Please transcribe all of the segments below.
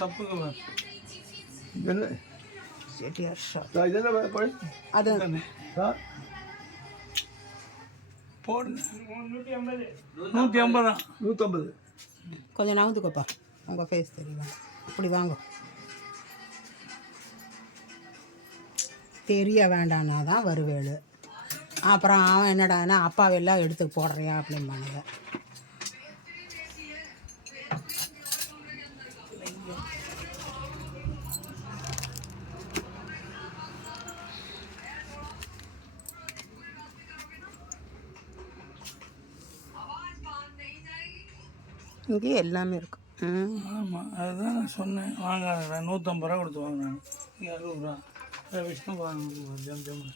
தப்புங்க என்ன செட்டியார் ஷா இதெல்லாம் அது போடுங்க 150 150. கொஞ்சம் நவுந்துக்கப்பா உங்கள் ஃபேஸ் தெரியுமா இப்படி வாங்க தெரிய வேண்டான்னா தான் வருவேளு அப்புறம் அவன் என்னடானா அப்பாவெல்லாம் எடுத்து போடுறியா அப்படிம்பானுங்க இங்கே எல்லாமே இருக்கும். ஆமாம் அதுதான் நான் சொன்னேன் வாங்காத 150 ரூபா கொடுத்து வாங்கினேன் 60 ரூபா விஷ்ணு பாருங்க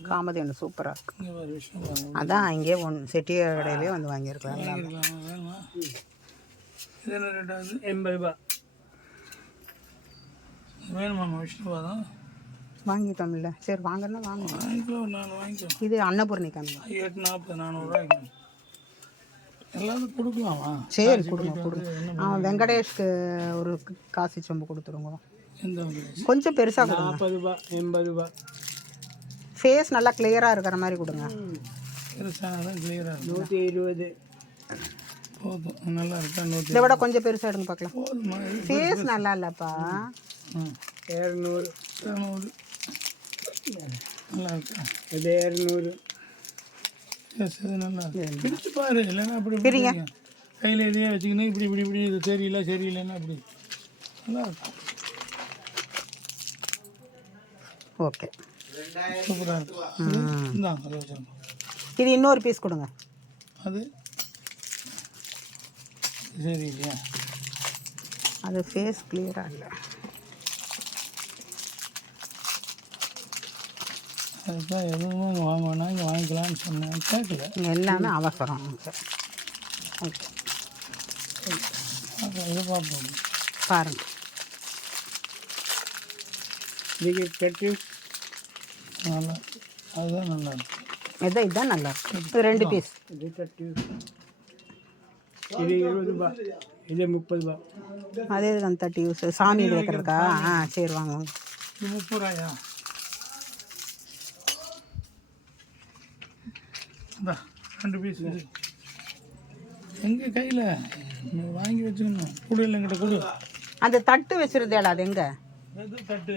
காமதி ஒன்று சூப்பராக இருக்கும். இங்கே பாரு விஷ்ணு பாருங்க அதான் இங்கே செட்டியார் கடையிலே வந்து வாங்கியிருக்கலாம். வாங்கிருக்கலாமா வேணுமா இது என்ன ரேட் ஆகுது 80 ரூபா வேணுமாம்மா விஷ்ணு பாதம் வாங்கிட்டோம்ல சரி வாங்கன்னா வாங்க வாங்கிக்கோ ஒரு 4 வாங்கிக்கோ இது அன்னபூர்ணி காமி 840 400 ரூபாய்க்கு எல்லாரும் கொடுக்கலாமா சரி கொடுங்க அவன் வெங்கடேஷ்க்கு ஒரு காசி சொம்பு கொடுத்துருங்க எந்த கொஞ்சம் பெருசாக கொடுங்க 40 ரூபா 80 ரூபா ஃபேஸ் நல்லா கிளியராக இருக்கிற மாதிரி கொடுங்க பெருசாக தான் கிளியராக இருக்கும் 120 போதும் நல்லா இருக்கா 100 இதை விட கொஞ்சம் பெருசாக எடுங்க பார்க்கலாம் போதுமா ஃபேஸ் நல்லா இல்லைப்பா 200 200 நல்லா இருக்கா இது 200 இது நல்லா பிடிச்சு பாரு இல்லைன்னா அப்படி பிரிங்க கையில் இதையே வச்சுக்கணும் இப்படி இப்படி இப்படி இது சரியில்லைன்னா அப்படி நல்லா இருக்கும் ஓகே சூப்பராக இருக்கும் இந்தாங்க அதை வச்சுருக்கோம் இது இன்னொரு பீஸ் கொடுங்க அது சரி இல்லையா அது ஃபேஸ் கிளியராக இல்லை அதுதான் எதுவும் வாங்கணும் இங்கே வாங்கிக்கலாம்னு சொன்னேன் கேட்கல எல்லாமே அவசரம் ஓகே இதை பார்ப்போம் பாருங்கள் நீங்கள் கட்டி நல்லா அதுதான் நல்லா இருக்கும் இதுதான் நல்லா இருக்கும் இது 2 பீஸ் இது கட்டி இது 20 ரூபா இது 30 ரூபா அதே தான் 30 யூஸ் சாமி இது வைக்கிறதுக்கா சரி வாங்க இது 30 ரூபாயா இந்த 2 பீஸ் எங்கே கையில் வாங்கி வச்சுக்கணும் கொடு இல்லைங்கிட்ட கொடு அந்த தட்டு வச்சுருந்தேடா அது எங்கே எது தட்டு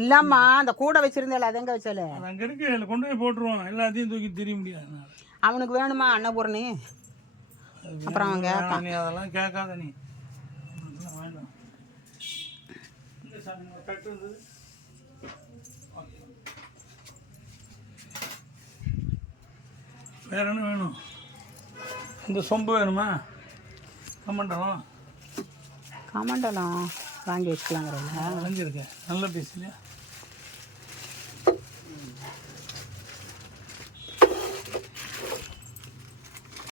இல்லம்மா அந்த கூட வச்சிருந்தேல அது எங்க வச்சால அது அங்கே இருக்கு அதில் கொண்டு போய் போட்டுருவோம் எல்லாத்தையும் தூக்கி தெரிய முடியாது அவனுக்கு வேணுமா அன்னபூர்ணி அப்புறம் அவன் கேட்பான் நீ அதெல்லாம் கேட்காத நீ வேண்டாம் தட்டு இருந்தது வேற என்ன வேணும் இந்த சொம்பு வேணுமா கமண்டலம் வாங்கி வச்சுக்கலாங்கிறீங்களா வாங்கியிருக்கேன் நல்ல பீஸ் இல்லையா